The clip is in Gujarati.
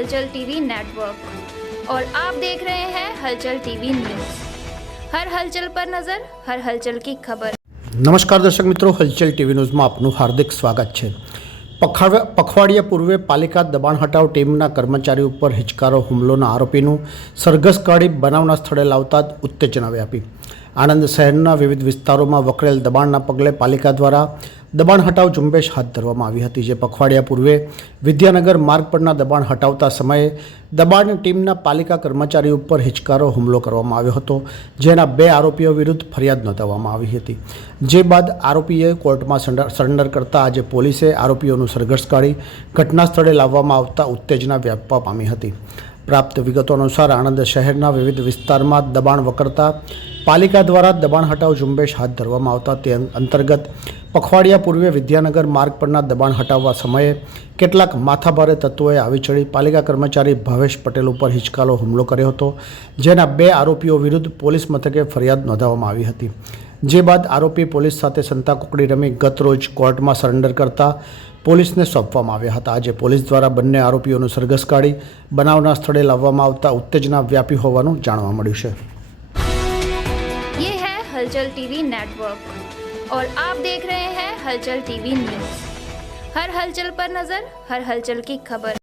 हलचल टीवी नेटवर्क और आप देख रहे हैं हलचल टीवी न्यूज़। हर हलचल पर नजर, हर हलचल की खबर। नमस्कार दर्शक मित्रों, हलचल टीवी न्यूज़ में आपનું हार्दिक સ્વાગત છે। પખવાડિયા પૂર્વે પાલિકા દબાણ હટાવ ટીમના કર્મચારીઓ ઉપર હિચકારો હુમલોના આરોપીનું સરઘસ કાઢી બનાવના સ્થળે લાવતા જ ઉત્તેજના વ્યાપી। આણંદ શહેરના વિવિધ વિસ્તારોમાં વકરેલ દબાણના પગલે પાલિકા દ્વારા દબાણ હટાવ ઝુંબેશ હાથ ધરવામાં આવી હતી, જે પખવાડિયા પૂર્વે વિદ્યાનગર માર્ગ પરના દબાણ હટાવતા સમયે દબાણ ટીમના પાલિકા કર્મચારીઓ ઉપર હિચકારો હુમલો કરવામાં આવ્યો હતો, જેના 2 આરોપીઓ વિરુદ્ધ ફરિયાદ નોંધાવવામાં આવી હતી। જે બાદ આરોપીએ કોર્ટમાં સરેન્ડર કરતા આજે પોલીસે આરોપીઓનું સરઘસ કાઢી ઘટના સ્થળે લાવવામાં આવતા ઉત્તેજના વ્યાપવા પામી હતી। પ્રાપ્ત વિગતો અનુસાર આણંદ શહેરના વિવિધ વિસ્તારમાં દબાણ વકરતા પાલિકા દ્વારા દબાણ હટાવ ઝુંબેશ હાથ ધરવામાં આવતા તે અંતર્ગત પખવાડિયા પૂર્વે વિદ્યાનગર માર્ગ પરના દબાણ હટાવવા સમયે કેટલાક માથાભારે તત્વોએ આવી ચડી પાલિકા કર્મચારી ભાવેશ પટેલ ઉપર હિચકારો હુમલો કર્યો હતો, જેના 2 આરોપીઓ વિરુદ્ધ પોલીસ મથકે ફરિયાદ નોંધાવવામાં આવી હતી। જે બાદ આરોપી પોલીસ સાથે સંતાકુકડી રમી ગત રોજ કોર્ટમાં સરેન્ડર કરતા પોલીસને સોંપવામાં આવ્યા હતા। આજે પોલીસ દ્વારા બંને આરોપીઓનું સરઘસ કાઢી બનાવના સ્થળે લાવવામાં આવતા ઉત્તેજના વ્યાપી હોવાનું જાણવા મળ્યું છે। ये है हलचल टीवी नेटवर्क और आप देख रहे हैं हलचल टीवी न्यूज़। हर हलचल पर नजर, हर हलचल की खबर।